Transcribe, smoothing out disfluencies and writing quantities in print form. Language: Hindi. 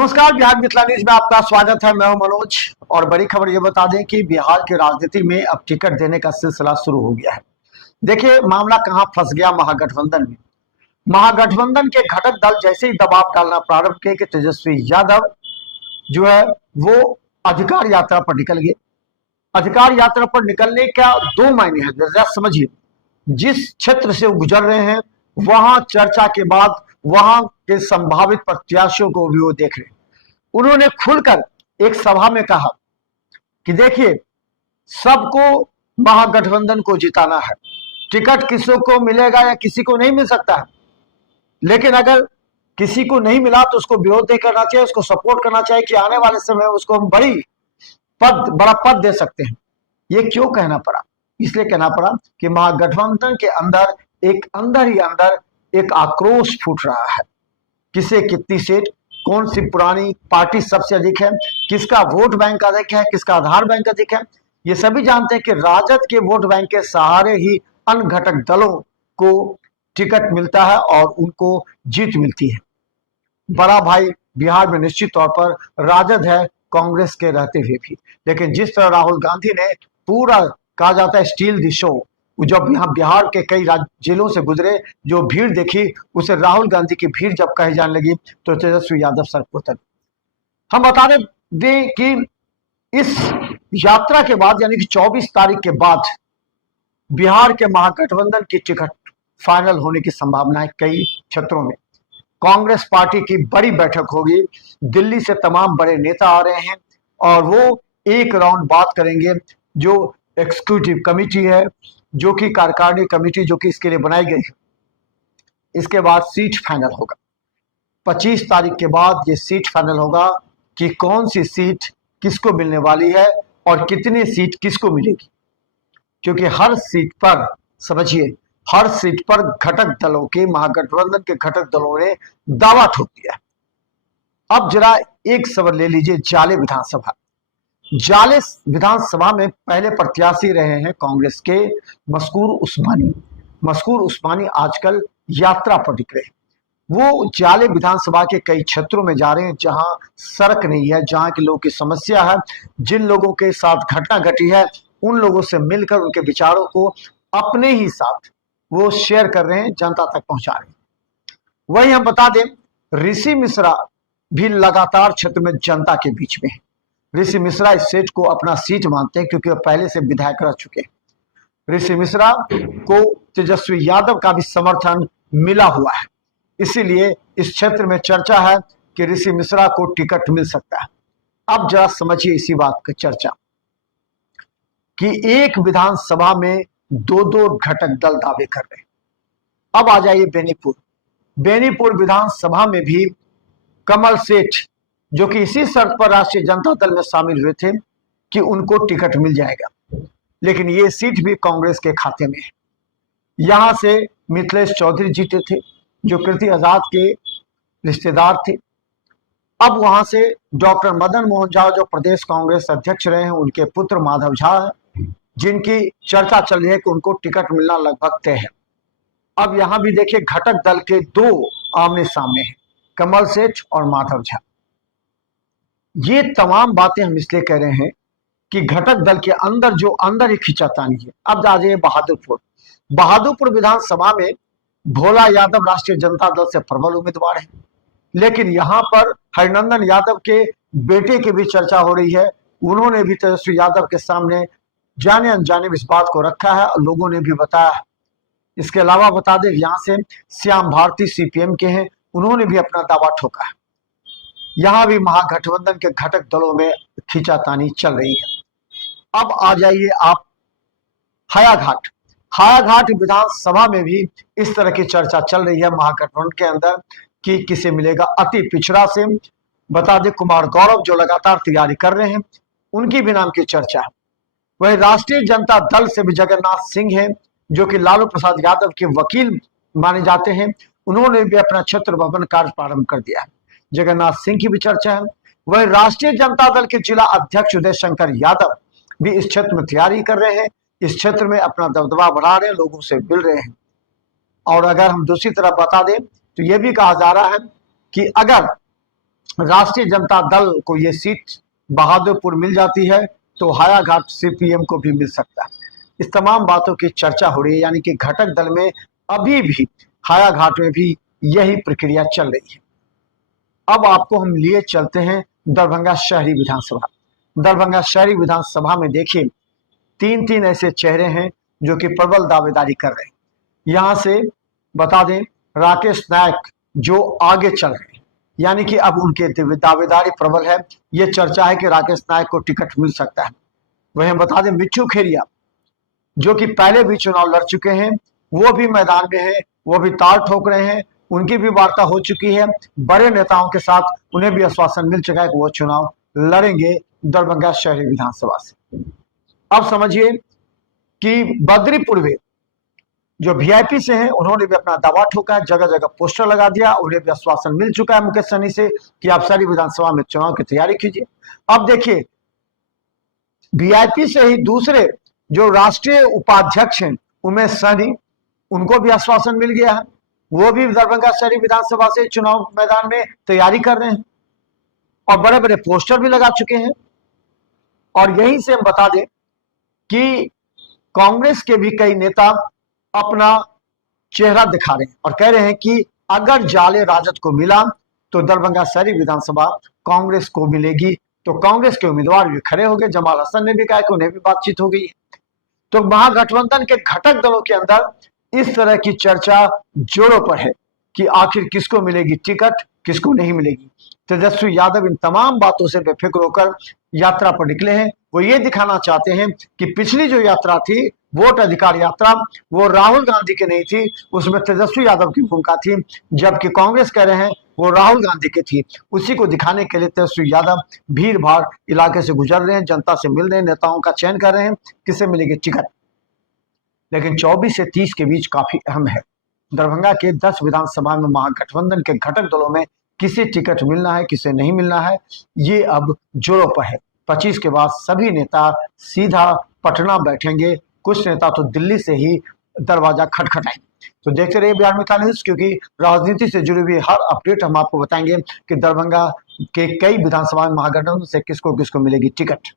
नमस्कार, बिहार मिथिला न्यूज में आपका स्वागत है। मैं हूं मनोज और बड़ी खबर ये बता दें कि बिहार की राजनीति में अब टिकट देने का सिलसिला शुरू हो गया है। देखिए मामला कहां फंस गया, महागठबंधन में। महागठबंधन के घटक दल जैसे ही दबाव डालना प्रारंभ किए कि तेजस्वी यादव जो है वो अधिकार यात्रा पर निकल गए। अधिकार यात्रा पर निकलने का दो मायने हैं, जरा समझिए। जिस क्षेत्र से वो गुजर रहे हैं वहां चर्चा के बाद वहां के संभावित प्रत्याशियों को भी वो देख रहे हैं। उन्होंने खुलकर एक सभा में कहा कि देखिए सबको महागठबंधन को जिताना है, टिकट किसी को मिलेगा या किसी को नहीं मिल सकता है, लेकिन अगर किसी को नहीं मिला तो उसको विरोध नहीं करना चाहिए, उसको सपोर्ट करना चाहिए कि आने वाले समय में उसको हम बड़ा पद दे सकते हैं। ये क्यों कहना पड़ा? इसलिए कहना पड़ा कि महागठबंधन के अंदर ही अंदर एक आक्रोश फूट रहा है। किसे कितनी सीट, कौन सी पुरानी पार्टी सबसे अधिक है, किसका वोट बैंक अधिक है, किसका आधार बैंक अधिक है। ये सभी जानते हैं कि राजद के वोट बैंक के सहारे ही अन्य घटक दलों को टिकट मिलता है और उनको जीत मिलती है। बड़ा भाई बिहार में निश्चित तौर पर राजद है, कांग्रेस के रहते हुए भी। लेकिन जिस तरह राहुल गांधी ने पूरा कहा जाता है स्टील द शो, जब यहाँ बिहार के कई जिलों से गुजरे, जो भीड़ देखी उसे राहुल गांधी की भीड़ जब कही जाने लगी तो तेजस्वी यादव सड़क पर उतर। हम बता दें कि इस यात्रा के बाद यानी कि 24 तारीख के बाद बिहार के महागठबंधन की टिकट फाइनल होने की संभावना है। कई क्षेत्रों में कांग्रेस पार्टी की बड़ी बैठक होगी, दिल्ली से तमाम बड़े नेता आ रहे हैं और वो एक राउंड बात करेंगे। जो एग्जीक्यूटिव कमेटी है, जो कि कार्यकारिणी कमेटी जो कि इसके लिए बनाई गई है, इसके बाद सीट फाइनल होगा। 25 तारीख के बाद ये सीट फाइनल होगा कि कौन सी सीट किसको मिलने वाली है और कितनी सीट किसको मिलेगी, क्योंकि हर सीट पर समझिए, हर सीट पर घटक दलों के, महागठबंधन के घटक दलों ने दावा ठोक दिया। अब जरा एक सवाल ले लीजिए, जाले विधानसभा। जाले विधानसभा में पहले प्रत्याशी रहे हैं कांग्रेस के मशकूर उस्मानी। मशकूर उस्मानी आजकल यात्रा पर निकले। वो जाले विधानसभा के कई क्षेत्रों में जा रहे हैं जहां सड़क नहीं है, जहां के लोगों की समस्या है, जिन लोगों के साथ घटना घटी है उन लोगों से मिलकर उनके विचारों को अपने ही साथ वो शेयर कर रहे हैं, जनता तक पहुंचा रहे हैं। वही हम बता दें, ऋषि मिश्रा भी लगातार क्षेत्र में जनता के बीच में है। ऋषि मिश्रा इस सीट को अपना सीट मानते हैं क्योंकि वो पहले से विधायक रह चुके हैं। ऋषि मिश्रा को तेजस्वी यादव का भी समर्थन मिला हुआ है, इसीलिए इस क्षेत्र में चर्चा है कि ऋषि मिश्रा को टिकट मिल सकता है। अब जरा समझिए इसी बात की चर्चा कि एक विधानसभा में दो दो घटक दल दावे कर रहे हैं। अब आ जाइए बेनीपुर। बेनीपुर विधानसभा में भी कमल सेठ, जो कि इसी शर्त पर राष्ट्रीय जनता दल में शामिल हुए थे कि उनको टिकट मिल जाएगा, लेकिन ये सीट भी कांग्रेस के खाते में है। यहां से मिथिलेश चौधरी जीते थे, जो कीर्ति आजाद के रिश्तेदार थे। अब वहां से डॉक्टर मदन मोहन झा, जो प्रदेश कांग्रेस अध्यक्ष रहे हैं, उनके पुत्र माधव झा है, जिनकी चर्चा चल रही है कि उनको टिकट मिलना लगभग तय है। अब यहां भी देखिए घटक दल के दो आमने सामने हैं, कमल सेठ और माधव झा। ये तमाम बातें हम इसलिए कह रहे हैं कि घटक दल के अंदर जो अंदर ही खिंचातानी है। अब आ जाइए बहादुरपुर। बहादुरपुर विधानसभा में भोला यादव राष्ट्रीय जनता दल से प्रबल उम्मीदवार है, लेकिन यहां पर हरिनंदन यादव के बेटे की भी चर्चा हो रही है। उन्होंने भी तेजस्वी यादव के सामने जाने अनजाने इस बात को रखा है और लोगों ने भी बताया है। इसके अलावा बता दें, यहां से श्याम भारती सीपीएम के हैं, उन्होंने भी अपना दावा ठोका है। यहां भी महागठबंधन के घटक दलों में खींचातानी चल रही है। अब आ जाइए आप हायाघाट। हायाघाट विधानसभा में भी इस तरह की चर्चा चल रही है महागठबंधन के अंदर कि किसे मिलेगा। अति पिछड़ा से बता दें कुमार गौरव, जो लगातार तैयारी कर रहे हैं, उनकी भी नाम की चर्चा है। वही राष्ट्रीय जनता दल से भी जगन्नाथ सिंह है, जो कि लालू प्रसाद यादव के वकील माने जाते हैं, उन्होंने भी अपना क्षेत्र भवन कार्य प्रारंभ कर दिया है। जगन्नाथ सिंह की भी चर्चा है। वह राष्ट्रीय जनता दल के जिला अध्यक्ष उदय शंकर यादव भी इस क्षेत्र में तैयारी कर रहे हैं, इस क्षेत्र में अपना दबदबा बढ़ा रहे हैं, लोगों से मिल रहे हैं। और अगर हम दूसरी तरफ बता दें तो यह भी कहा जा रहा है कि अगर राष्ट्रीय जनता दल को ये सीट बहादुरपुर मिल जाती है तो हायाघाट सीपीएम को भी मिल सकता है। इस तमाम बातों की चर्चा हो रही है, यानी कि घटक दल में अभी भी हायाघाट में भी यही प्रक्रिया चल रही है। अब आपको हम लिए चलते हैं दरभंगा शहरी विधानसभा। दरभंगा शहरी विधानसभा में देखिए तीन तीन ऐसे चेहरे हैं जो कि प्रबल दावेदारी कर रहे हैं। यहां से बता दें, राकेश नायक जो आगे चल रहे हैं, यानी कि अब उनके दावेदारी प्रबल है। यह चर्चा है कि राकेश नायक को टिकट मिल सकता है। वहीं बता दें मिट्ठू खेरिया जो कि पहले भी चुनाव लड़ चुके हैं, वो भी मैदान में है, वो भी ताल ठोक रहे हैं। उनकी भी वार्ता हो चुकी है बड़े नेताओं के साथ, उन्हें भी आश्वासन मिल चुका है कि वो चुनाव लड़ेंगे दरभंगा शहरी विधानसभा से। अब समझिए कि बद्री पूर्वे जो वीआईपी से हैं, उन्होंने भी अपना दावा ठोका है, जगह जगह पोस्टर लगा दिया। उन्हें भी आश्वासन मिल चुका है मुकेश सहनी से कि आप शहरी विधानसभा में चुनाव की तैयारी कीजिए। अब देखिए वीआईपी से ही दूसरे जो राष्ट्रीय उपाध्यक्ष हैं उमेश सहनी, उनको भी आश्वासन मिल गया है। वो भी दरभंगा शहरी विधानसभा से चुनाव मैदान में तैयारी कर रहे हैं और बड़े बड़े पोस्टर भी लगा चुके हैं। और यहीं से हम बता दें कि कांग्रेस के भी कई नेता अपना चेहरा दिखा रहे हैं और कह रहे हैं कि अगर जाले राजद को मिला तो दरभंगा शहरी विधानसभा कांग्रेस को मिलेगी। तो कांग्रेस के उम्मीदवार भी खड़े हो गए। जमाल हसन ने भी कहा कि उन्हें भी बातचीत हो गई है। तो महागठबंधन के घटक दलों के अंदर इस तरह की चर्चा जोरों पर है कि आखिर किसको मिलेगी टिकट, किसको नहीं मिलेगी। तेजस्वी यादव इन तमाम बातों से बेफिक्र होकर यात्रा पर निकले हैं। वो ये दिखाना चाहते हैं कि पिछली जो यात्रा थी, वोट अधिकार यात्रा, वो राहुल गांधी की नहीं थी, उसमें तेजस्वी यादव की भूमिका थी, जबकि कांग्रेस कह रहे हैं वो राहुल गांधी की थी। उसी को दिखाने के लिए तेजस्वी यादव भीड़ भाड़ इलाके से गुजर रहे हैं, जनता से मिल रहे हैं, नेताओं का चयन कर रहे हैं किसे मिलेगी टिकट। लेकिन 24 से 30 के बीच काफी अहम है। दरभंगा के 10 विधानसभा में महागठबंधन के घटक दलों में किसे टिकट मिलना है, किसे नहीं मिलना है, ये अब जोरों पर है। 25 के बाद सभी नेता सीधा पटना बैठेंगे, कुछ नेता तो दिल्ली से ही दरवाजा खटखटाएंगे। तो देखते रहिए बिहार मित्र न्यूज, क्योंकि राजनीति से जुड़ी हुई हर अपडेट हम आपको बताएंगे कि दरभंगा के कई विधानसभा में महागठबंधन से किसको किसको मिलेगी टिकट।